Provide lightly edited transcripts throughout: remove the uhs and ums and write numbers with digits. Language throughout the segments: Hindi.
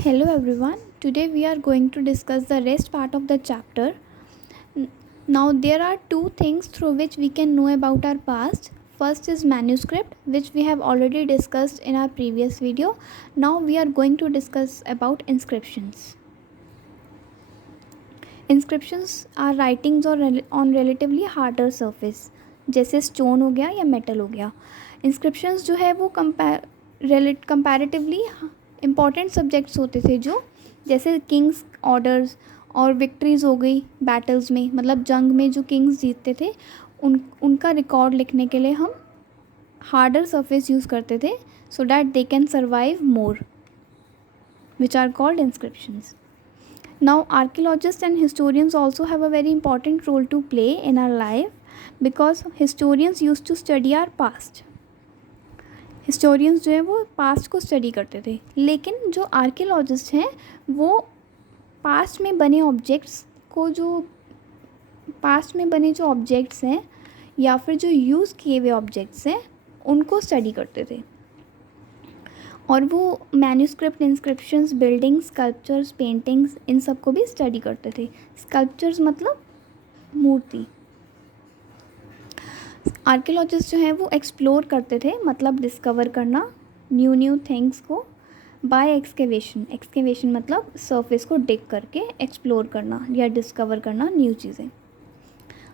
Hello everyone. Today we are going to discuss the rest part of the chapter. Now there are two things through which we can know about our past. First is manuscript, which we have already discussed in our previous video. Now we are going to discuss about inscriptions. Inscriptions are writings on relatively harder surface, जैसे स्टोन हो गया या मेटल हो गया. इंस्क्रिप्शंस जो है वो कंपैरेटिवली इम्पॉर्टेंट सब्जेक्ट्स होते थे, जो जैसे किंग्स ऑर्डर्स और विक्ट्रीज़ हो गई बैटल्स में, मतलब जंग में जो किंग्स जीतते थे उनका रिकॉर्ड लिखने के लिए हम हार्डर सरफेस यूज़ करते थे, so that they can survive more, which are called inscriptions. Now, archaeologists and historians also have a very important role to play in our life because historians used to study our past. Historians जो है वो past को study करते थे, लेकिन जो archaeologists हैं वो past में बने objects को, जो past में बने जो objects हैं या फिर जो यूज़ किए हुए objects हैं उनको study करते थे. और वो manuscript, inscriptions, buildings, sculptures, paintings, इन सब को भी स्टडी करते थे. स्कल्पचर्स मतलब मूर्ति. आर्कियोलॉजिस्ट जो हैं वो एक्सप्लोर करते थे, मतलब डिस्कवर करना न्यू थिंग्स को बाय एक्सकेवेशन. एक्सकेवेशन मतलब सरफेस को डिग करके एक्सप्लोर करना या डिस्कवर करना न्यू चीज़ें.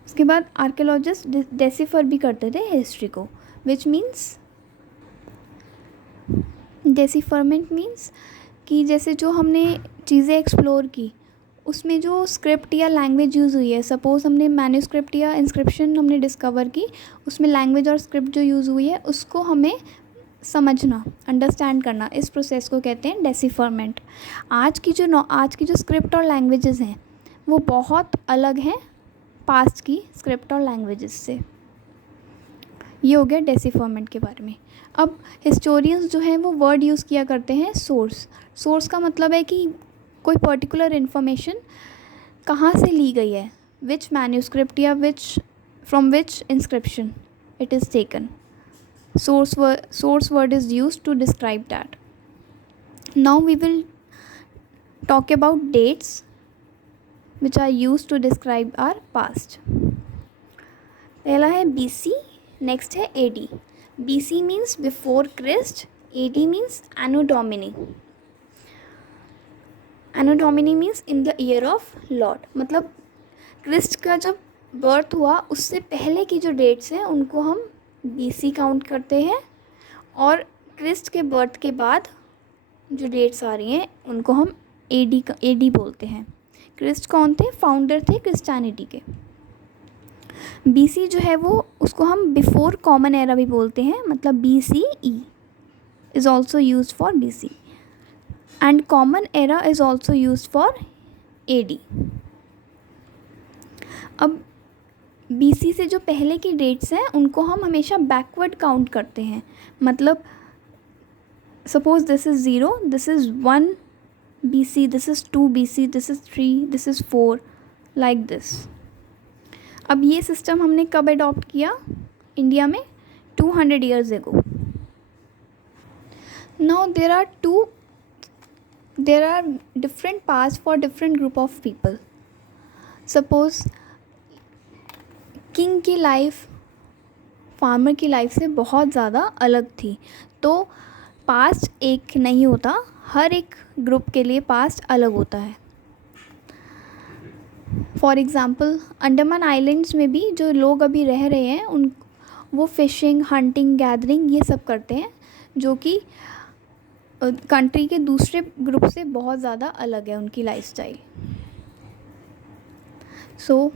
उसके बाद आर्कियोलॉजिस्ट डेसिफर भी करते थे हिस्ट्री को, विच मीन्स डेसिफरमेंट मीन्स कि जैसे जो हमने चीज़ें एक्सप्लोर की उसमें जो स्क्रिप्ट या लैंग्वेज यूज़ हुई है, सपोज़ हमने मैन्यूस्क्रिप्ट या इंस्क्रिप्शन हमने डिस्कवर की, उसमें लैंग्वेज और स्क्रिप्ट जो यूज़ हुई है उसको हमें समझना, अंडरस्टैंड करना, इस प्रोसेस को कहते हैं डेसिफरमेंट. आज की जो स्क्रिप्ट और लैंग्वेजेस हैं वो बहुत अलग हैं पास्ट की स्क्रिप्ट और लैंग्वेजेस से. ये हो गया डेसिफरमेंट के बारे में. अब हिस्टोरियंस जो हैं वो वर्ड यूज़ किया करते हैं सोर्स. सोर्स का मतलब है कि कोई पर्टिकुलर इन्फॉर्मेशन कहाँ से ली गई है, विच मैन्यूस्क्रिप्ट या from which inscription it is taken. Source word is used to describe that. Now we will talk about dates which are used to describe our past. पहला है BC, नेक्स्ट है AD. BC means before Christ, AD means anno domini. Anno domini means in the year of lord, मतलब क्रिस्ट का जब बर्थ हुआ उससे पहले की जो डेट्स हैं उनको हम BC काउंट करते हैं, और क्रिस्ट के बर्थ के बाद जो डेट्स आ रही हैं उनको हम AD बोलते हैं. क्रिस्ट कौन थे? फाउंडर थे क्रिश्चियनिटी के. BC जो है वो उसको हम बिफोर कॉमन एरा भी बोलते हैं, मतलब BCE is also use for BC and common era is also use for AD. अब BC से जो पहले की डेट्स हैं उनको हम हमेशा बैकवर्ड काउंट करते हैं, मतलब suppose this is 0, this is 1 BC, this is 2 BC, this is 3, this is 4, like this. अब ये सिस्टम हमने कब अडॉप्ट किया इंडिया में? 200 years ago. Now there are different paths for different group of people. Suppose king की लाइफ फार्मर की लाइफ से बहुत ज़्यादा अलग थी, तो पास्ट एक नहीं होता, हर एक ग्रुप के लिए पास्ट अलग होता है. फॉर एग्ज़ाम्पल अंडमान आइलैंड्स में भी जो लोग अभी रह रहे हैं वो फ़िशिंग, हंटिंग, गैदरिंग ये सब करते हैं, जो कि कंट्री के दूसरे ग्रुप से बहुत ज़्यादा अलग है उनकी lifestyle. So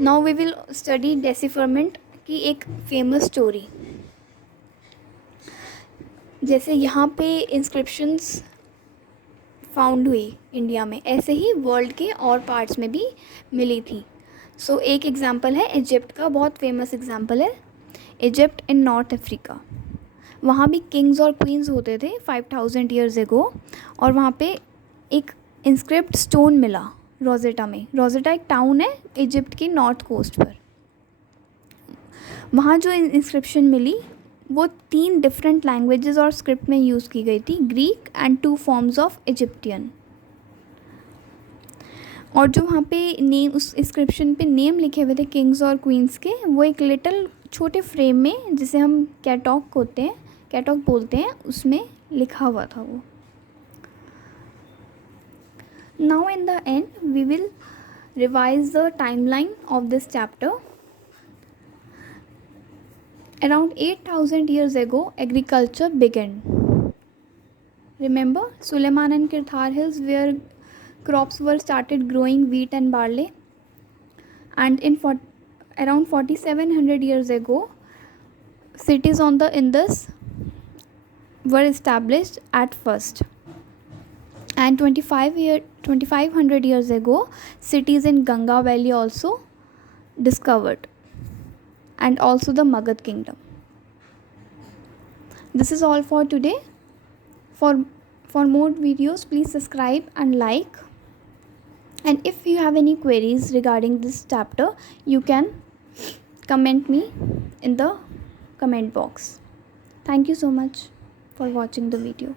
now we will study decipherment की एक फेमस स्टोरी. जैसे यहाँ पे इंस्क्रिप्शंस फाउंड हुई इंडिया में, ऐसे ही वर्ल्ड के और पार्ट्स में भी मिली थी. सो एक एग्ज़ाम्पल है इजिप्ट का, बहुत फेमस एग्ज़ाम्पल है इजिप्ट इन नॉर्थ अफ्रीका. वहाँ भी किंग्स और क्वींस होते थे 5000 years ago, और वहाँ पे एक इंस्क्रिप्ट स्टोन मिला रोजेटा में. रोजेटा एक टाउन है इजिप्ट की नॉर्थ कोस्ट पर. वहाँ जो इंस्क्रिप्शन मिली वो 3 डिफरेंट लैंग्वेजेस और स्क्रिप्ट में यूज़ की गई थी, Greek and 2 forms of Egyptian. और जो वहाँ पे नेम, उस इंस्क्रिप्शन पे नेम लिखे हुए थे किंग्स और क्वींस के, वो एक लिटिल छोटे फ्रेम में, जिसे हम कैटॉक बोलते हैं, उसमें लिखा हुआ था वो। Now in the end we will revise the timeline of this chapter. Around 8,000 years ago, agriculture began. Remember Suleiman and Kirthar hills, where crops were started growing wheat and barley. And around 4,700 years ago, cities on the Indus were established at first. And 2,500 years ago, cities in Ganga Valley also discovered, and also the Magad kingdom. This is all for today. For more videos, please subscribe and like. And if you have any queries regarding this chapter, you can comment me in the comment box. Thank you so much for watching the video.